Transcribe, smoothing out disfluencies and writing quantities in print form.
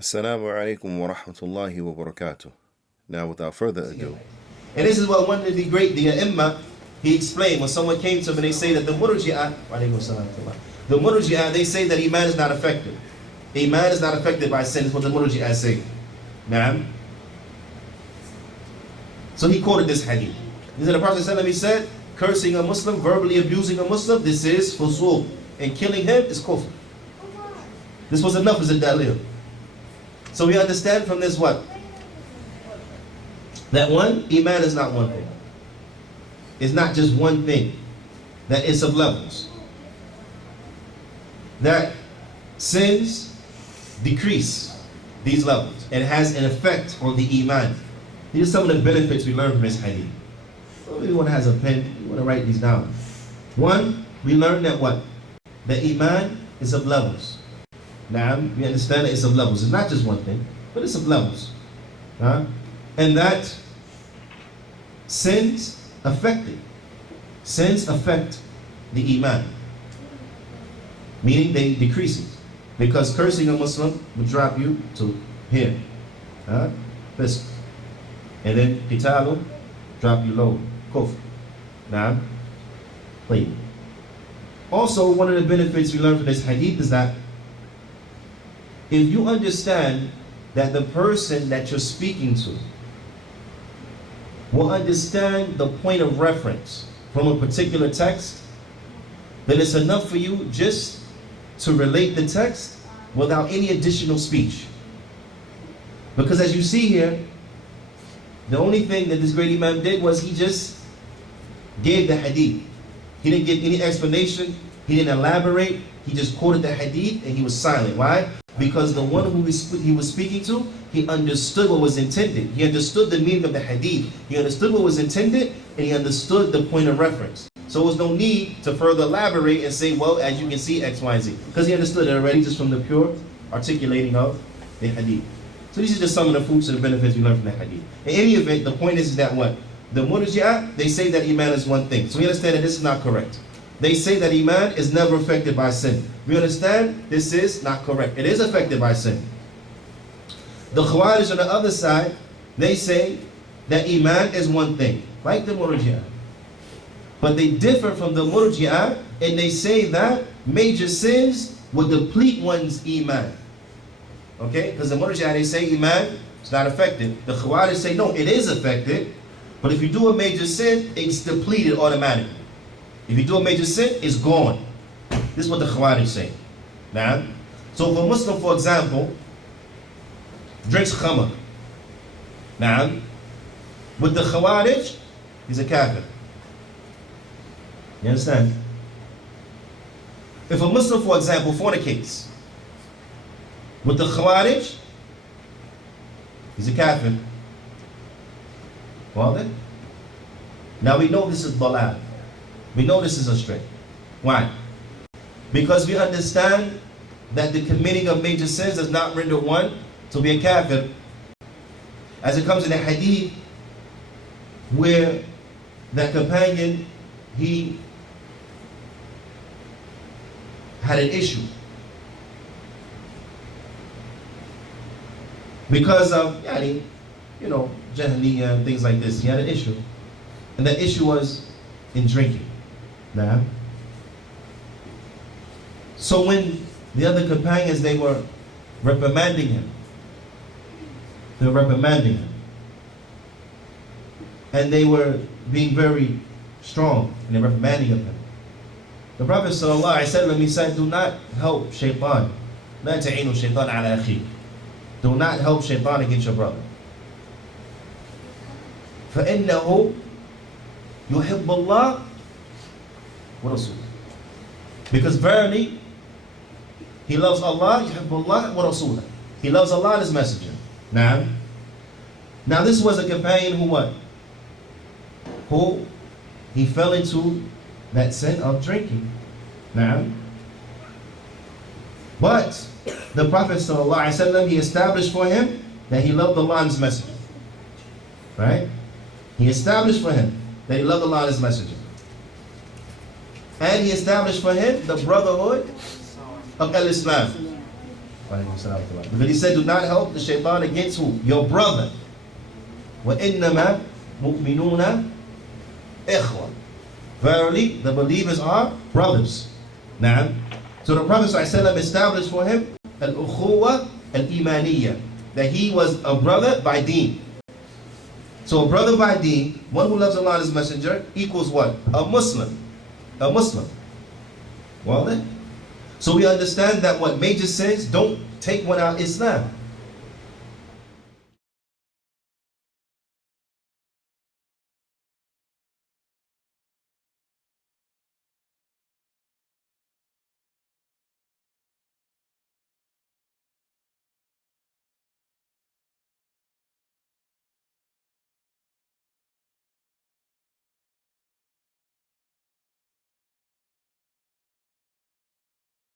Assalamu alaikum wa rahmatullahi wa barakatuh. Now, without further ado. And this is what one of the great, the Imam, he explained when someone came to him and they say that the Murji'ah, they say that Iman is not affected. Iman is not affected by sin, is what the Murji'ah say. Naam. So he quoted this hadith. He said, the Prophet ﷺ said, cursing a Muslim, verbally abusing a Muslim, this is fusul. And killing him is kufr. This was enough as a dalil. So we understand from this what? That one, Iman is not one thing. It's not just one thing. That it's of levels. That sins decrease these levels. And has an effect on the Iman. These are some of the benefits we learn from this hadith. So if anyone has a pen, you want to write these down. One, we learn that what? That Iman is of levels. Now, we understand that it's of levels. It's not just one thing, but it's of levels. And that sins affect it. Sins affect the Iman. Meaning they decrease it. Because cursing a Muslim will drop you to here. This. And then qitalu, drop you low. Kufr. Now, wait. Also, one of the benefits we learn from this hadith is that if you understand that the person that you're speaking to will understand the point of reference from a particular text, then it's enough for you just to relate the text without any additional speech. Because as you see here, the only thing that this great Imam did was he just gave the hadith. He didn't give any explanation, he didn't elaborate, he just quoted the hadith and he was silent. Why? Because the one who he was speaking to, he understood what was intended. He understood the meaning of the hadith. He understood what was intended, and he understood the point of reference. So there was no need to further elaborate and say, well, as you can see, X, Y, Z. Because he understood it already just from the pure articulating of the hadith. So these are just some of the fruits and the benefits we learn from the hadith. In any event, the point is that what? The Murji'ah, they say that Iman is one thing. So we understand that this is not correct. They say that Iman is never affected by sin. We understand this is not correct. It is affected by sin. The Khawarij on the other side, they say that Iman is one thing, like the Murji'ah. But they differ from the Murji'ah, and they say that major sins will deplete one's Iman. Okay? Because the Murji'ah, they say Iman is not affected. The Khawarij say, no, it is affected, but if you do a major sin, it's depleted automatically. If you do a major sin, it's gone. This is what the Khawarij say. Now, so if a Muslim, for example, drinks khamr, now, with the Khawarij, he's a kafir. You understand? If a Muslim, for example, fornicates, with the Khawarij, he's a kafir. Well then, now we know this is dalal. We know this is astray. Why? Because we understand that the committing of major sins does not render one to be a kafir. As it comes in the hadith, where that companion, he had an issue. Because of, jahiliyyah and things like this, he had an issue. And that issue was in drinking. Now, so when the other companions, they were reprimanding him. And they were being very strong in the reprimanding of him. The Prophet ﷺ said, do not help shaitan. لا تعينوا الشيطان على أخيه. Do not help shaitan against your brother. فإنه يحب الله ورسوله. Because verily, he loves Allah, يحب الله ورسوله. He loves Allah and His Messenger. Now this was a companion who what? Who he fell into that sin of drinking. Now, but the Prophet ﷺ, he established for him that he loved Allah and His Messenger. Right? He established for him that he loved Allah and His Messenger. And he established for him the brotherhood of Islam. Because he said, do not help the shaitan against who? Your brother. وَإِنَّمَا مُؤْمِنُونَ إِخْوَةً. Verily, the believers are brothers. Now, so the Prophet ﷺ established for him al-ukhuwa al-imaniyya, that he was a brother by deen. So a brother by deen, one who loves Allah and His Messenger, equals what? A Muslim. A Muslim. Well then, so we understand that what major sins don't take one out of Islam.